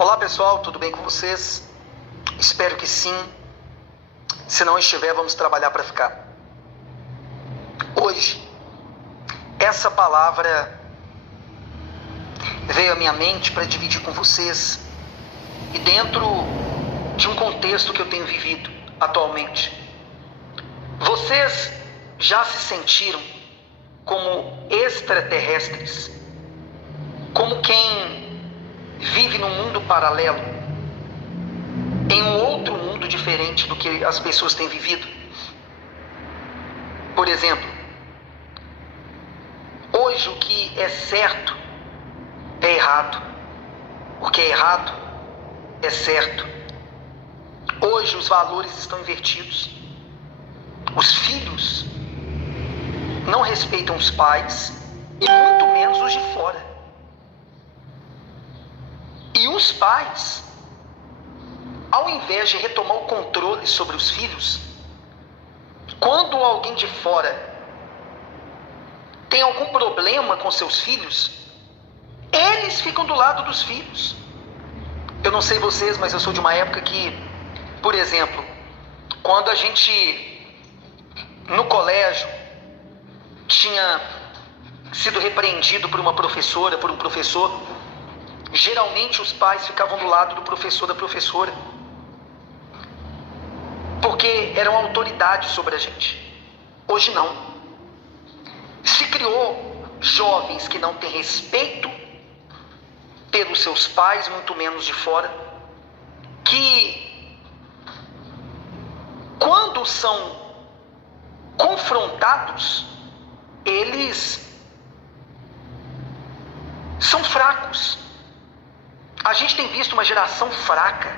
Olá pessoal, tudo bem com vocês? Espero que sim. Se não estiver, vamos trabalhar para ficar. Hoje, essa palavra veio à minha mente para dividir com vocês e dentro de um contexto que eu tenho vivido atualmente. Vocês já se sentiram como extraterrestres? Como quem vive num mundo paralelo, em um outro mundo diferente do que as pessoas têm vivido? Por exemplo, hoje o que é certo é errado, o que é errado é certo. Hoje os valores estão invertidos. Os filhos não respeitam os pais e muito menos os de fora. E os pais, ao invés de retomar o controle sobre os filhos, quando alguém de fora tem algum problema com seus filhos, eles ficam do lado dos filhos. Eu não sei vocês, mas eu sou de uma época que, por exemplo, quando a gente, no colégio, tinha sido repreendido por uma professora, por um professor, geralmente os pais ficavam do lado do professor, da professora, porque eram autoridade sobre a gente. Hoje não. Se criou jovens que não têm respeito pelos seus pais, muito menos de fora, que quando são confrontados, eles são fracos. A gente tem visto uma geração fraca.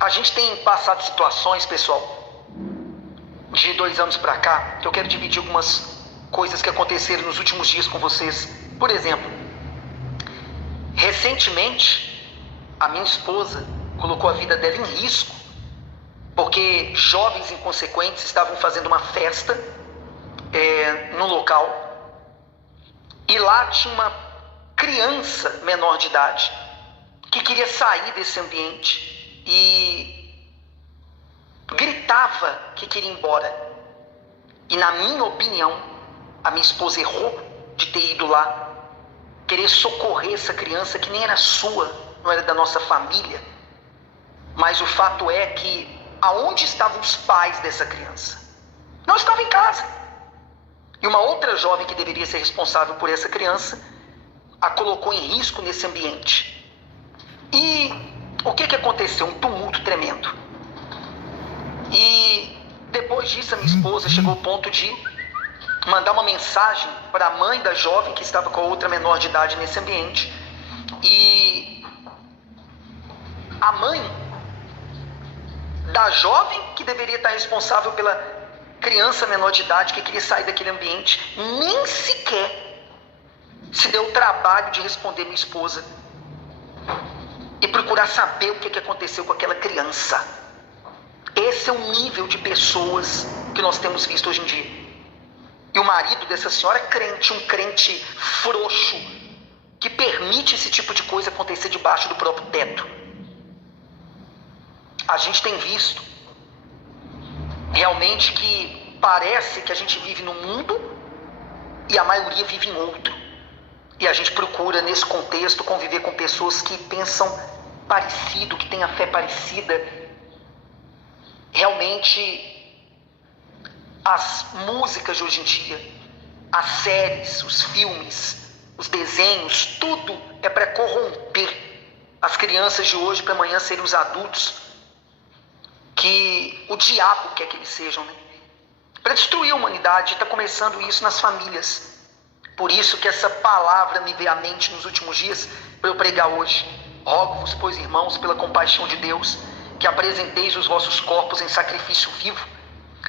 A gente tem passado situações, pessoal, de 2 anos para cá, que eu quero dividir algumas coisas que aconteceram nos últimos dias com vocês. Por exemplo, recentemente, a minha esposa colocou a vida dela em risco, porque jovens inconsequentes estavam fazendo uma festa no local, e lá tinha uma criança menor de idade que queria sair desse ambiente e gritava que queria ir embora. E na minha opinião, a minha esposa errou de ter ido lá querer socorrer essa criança que nem era sua, não era da nossa família. Mas o fato é que aonde estavam os pais dessa criança? Não estavam em casa. E uma outra jovem que deveria ser responsável por essa criança a colocou em risco nesse ambiente. E o que aconteceu? Um tumulto tremendo. E depois disso a minha esposa chegou ao ponto de mandar uma mensagem para a mãe da jovem que estava com a outra menor de idade nesse ambiente. E a mãe da jovem que deveria estar responsável pela criança menor de idade que queria sair daquele ambiente, nem sequer se deu o trabalho de responder minha esposa e procurar saber o que aconteceu com aquela criança. Esse é o nível de pessoas que nós temos visto hoje em dia. E o marido dessa senhora é crente, um crente frouxo, que permite esse tipo de coisa acontecer debaixo do próprio teto. A gente tem visto realmente que parece que a gente vive num mundo e a maioria vive em outro. E a gente procura, nesse contexto, conviver com pessoas que pensam parecido, que têm a fé parecida. Realmente, as músicas de hoje em dia, as séries, os filmes, os desenhos, tudo é para corromper as crianças de hoje para amanhã serem os adultos que o diabo quer que eles sejam, né? Para destruir a humanidade. Está começando isso nas famílias. Por isso que essa palavra me veio à mente nos últimos dias para eu pregar hoje. Rogo-vos, pois, irmãos, pela compaixão de Deus, que apresenteis os vossos corpos em sacrifício vivo,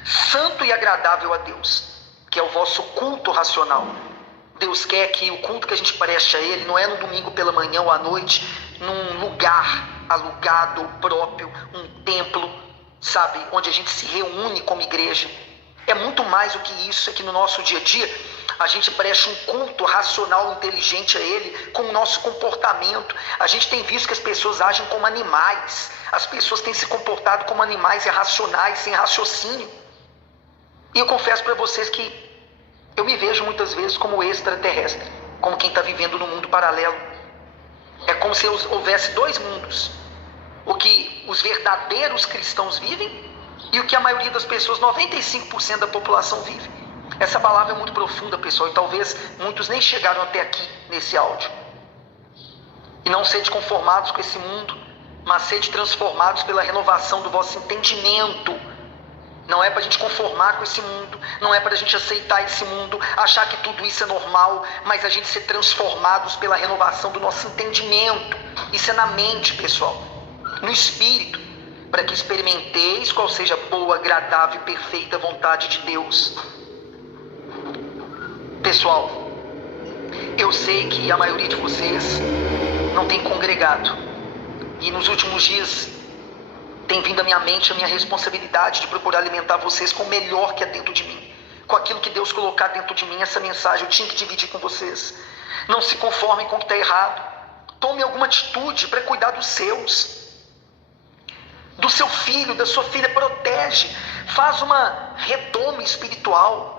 santo e agradável a Deus, que é o vosso culto racional. Deus quer que o culto que a gente preste a Ele não é no domingo pela manhã ou à noite, num lugar alugado próprio, um templo, sabe, onde a gente se reúne como igreja. É muito mais do que isso, é que no nosso dia a dia a gente presta um culto racional, inteligente a Ele com o nosso comportamento. A gente tem visto que as pessoas agem como animais. As pessoas têm se comportado como animais irracionais, sem raciocínio. E eu confesso para vocês que eu me vejo muitas vezes como extraterrestre, como quem está vivendo num mundo paralelo. É como se houvesse dois mundos. O que os verdadeiros cristãos vivem e o que a maioria das pessoas, 95% da população, vive. Essa palavra é muito profunda, pessoal, e talvez muitos nem chegaram até aqui nesse áudio. E não sede conformados com esse mundo, mas sede transformados pela renovação do vosso entendimento. Não é para a gente conformar com esse mundo, não é para a gente aceitar esse mundo, achar que tudo isso é normal, mas a gente ser transformados pela renovação do nosso entendimento. Isso é na mente, pessoal, no espírito, para que experimenteis qual seja a boa, agradável e perfeita vontade de Deus. Pessoal, eu sei que a maioria de vocês não tem congregado, e nos últimos dias tem vindo à minha mente a minha responsabilidade de procurar alimentar vocês com o melhor que é dentro de mim, com aquilo que Deus colocar dentro de mim. Essa mensagem eu tinha que dividir com vocês. Não se conformem com o que está errado, tome alguma atitude para cuidar dos seus, do seu filho, da sua filha. Protege, faz uma redoma espiritual.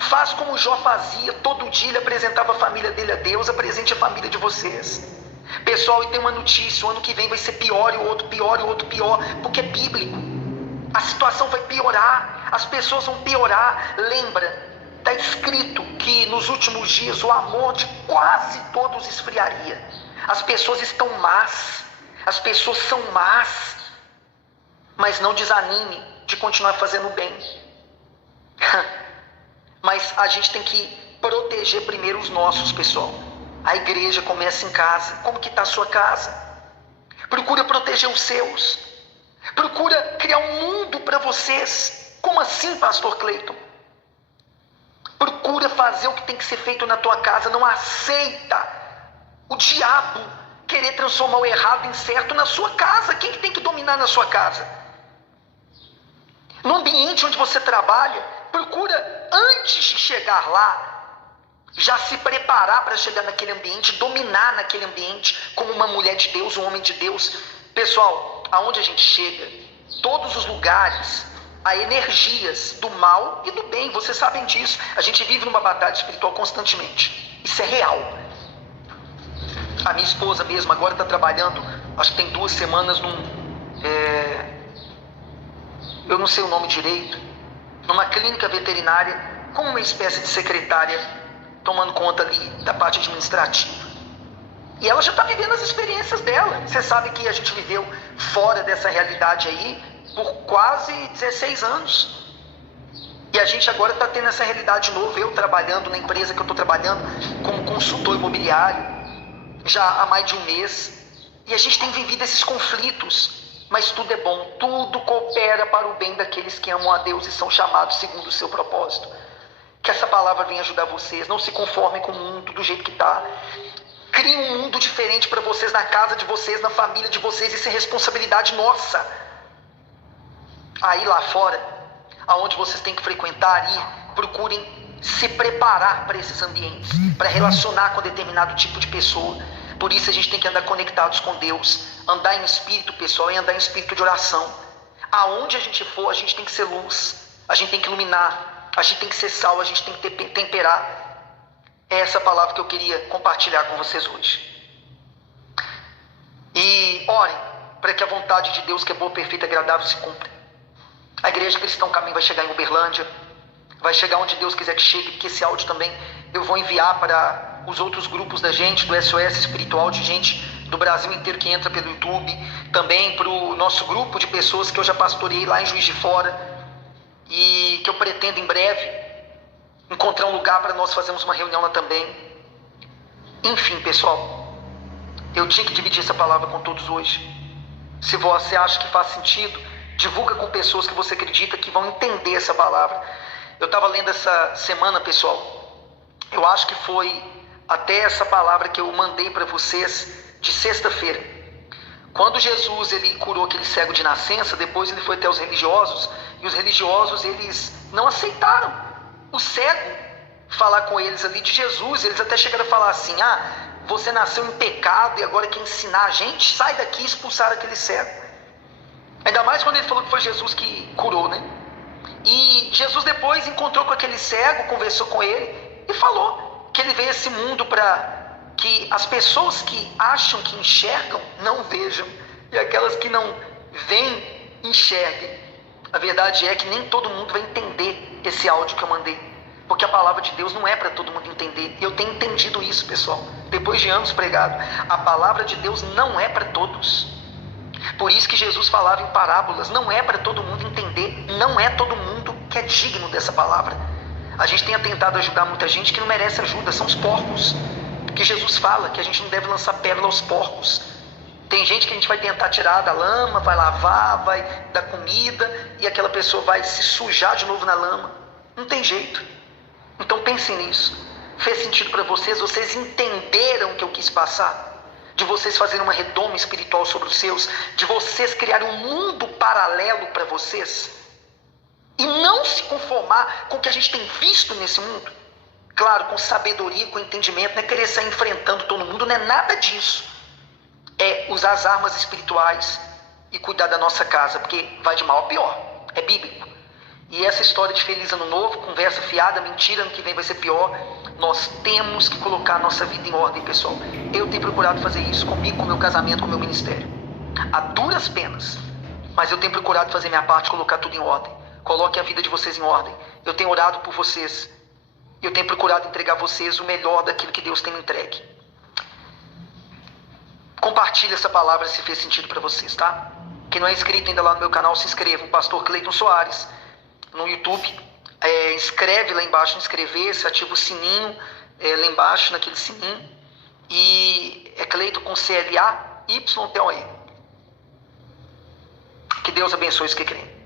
Faz como Jó fazia, todo dia ele apresentava a família dele a Deus. Apresente a família de vocês. Pessoal, e tem uma notícia, o ano que vem vai ser pior, e o outro pior, e o outro pior, porque é bíblico. A situação vai piorar, as pessoas vão piorar. Lembra, está escrito que nos últimos dias o amor de quase todos esfriaria. As pessoas estão más, as pessoas são más, mas não desanime de continuar fazendo bem. Mas a gente tem que proteger primeiro os nossos, pessoal. A igreja começa em casa. Como que está a sua casa? Procura proteger os seus. Procura criar um mundo para vocês. Como assim, pastor Cleiton? Procura fazer o que tem que ser feito na tua casa. Não aceita o diabo querer transformar o errado em certo na sua casa. Quem que tem que dominar na sua casa? No ambiente onde você trabalha, procura, antes de chegar lá, já se preparar para chegar naquele ambiente, dominar naquele ambiente como uma mulher de Deus, um homem de Deus. Pessoal, aonde a gente chega, todos os lugares, há energias do mal e do bem, vocês sabem disso. A gente vive numa batalha espiritual constantemente, isso é real. A minha esposa mesmo agora está trabalhando, acho que tem 2 semanas eu não sei o nome direito, numa clínica veterinária, como uma espécie de secretária, tomando conta ali da parte administrativa. E ela já está vivendo as experiências dela. Você sabe que a gente viveu fora dessa realidade aí por quase 16 anos. E a gente agora está tendo essa realidade nova. Eu trabalhando na empresa que eu estou trabalhando como consultor imobiliário já há mais de um mês. E a gente tem vivido esses conflitos. Mas tudo é bom, tudo coopera para o bem daqueles que amam a Deus e são chamados segundo o seu propósito. Que essa palavra venha ajudar vocês. Não se conformem com o mundo do jeito que está. Criem um mundo diferente para vocês, na casa de vocês, na família de vocês. Isso é responsabilidade nossa. Aí lá fora, aonde vocês têm que frequentar, procurem se preparar para esses ambientes, para relacionar com determinado tipo de pessoa. Por isso a gente tem que andar conectados com Deus, andar em espírito, pessoal, e andar em espírito de oração. Aonde a gente for, a gente tem que ser luz, a gente tem que iluminar, a gente tem que ser sal, a gente tem que temperar. É essa palavra que eu queria compartilhar com vocês hoje. E orem para que a vontade de Deus, que é boa, perfeita e agradável, se cumpra. A Igreja Cristã Caminho vai chegar em Uberlândia, vai chegar onde Deus quiser que chegue, porque esse áudio também eu vou enviar para os outros grupos da gente, do SOS Espiritual, de gente do Brasil inteiro que entra pelo YouTube, também para o nosso grupo de pessoas que eu já pastoreei lá em Juiz de Fora, e que eu pretendo em breve encontrar um lugar para nós fazermos uma reunião lá também. Enfim, pessoal, eu tinha que dividir essa palavra com todos hoje. Se você acha que faz sentido, divulga com pessoas que você acredita que vão entender essa palavra. Eu estava lendo essa semana, pessoal, eu acho que foi até essa palavra que eu mandei para vocês de sexta-feira. Quando Jesus ele curou aquele cego de nascença, depois ele foi até os religiosos, e os religiosos eles não aceitaram. O cego falar com eles ali de Jesus. Eles até chegaram a falar assim: você nasceu em pecado e agora quer ensinar a gente? Sai daqui, e expulsaram aquele cego. Ainda mais quando ele falou que foi Jesus que curou, né? E Jesus depois encontrou com aquele cego, conversou com ele e falou que ele veio a esse mundo para que as pessoas que acham que enxergam não vejam, e aquelas que não veem enxerguem. A verdade é que nem todo mundo vai entender esse áudio que eu mandei, porque a palavra de Deus não é para todo mundo entender. Eu tenho entendido isso, pessoal, depois de anos pregado. A palavra de Deus não é para todos. Por isso que Jesus falava em parábolas. Não é para todo mundo entender. Não é todo mundo que é digno dessa palavra. A gente tem tentado ajudar muita gente que não merece ajuda. São os porcos. Que Jesus fala que a gente não deve lançar pérola aos porcos. Tem gente que a gente vai tentar tirar da lama, vai lavar, vai dar comida, e aquela pessoa vai se sujar de novo na lama. Não tem jeito. Então pensem nisso. Fez sentido para vocês? Vocês entenderam o que eu quis passar? De vocês fazerem uma redoma espiritual sobre os seus, de vocês criarem um mundo paralelo para vocês, e não se conformar com o que a gente tem visto nesse mundo. Claro, com sabedoria, com entendimento, não é querer sair enfrentando todo mundo, não é nada disso. É usar as armas espirituais e cuidar da nossa casa, porque vai de mal a pior. É bíblico. E essa história de feliz ano novo, conversa fiada, mentira, ano que vem vai ser pior. Nós temos que colocar a nossa vida em ordem, pessoal. Eu tenho procurado fazer isso comigo, com o meu casamento, com o meu ministério. A duras penas. Mas eu tenho procurado fazer minha parte, colocar tudo em ordem. Coloque a vida de vocês em ordem. Eu tenho orado por vocês. Eu tenho procurado entregar a vocês o melhor daquilo que Deus tem me entregue. Compartilhe essa palavra se fez sentido para vocês, tá? Quem não é inscrito ainda lá no meu canal, se inscreva. O pastor Cleiton Soares. No YouTube. Inscreve lá embaixo, inscrever-se, ativa o sininho lá embaixo, naquele sininho. E é Cleiton com CLAYTON. Que Deus abençoe os que creem.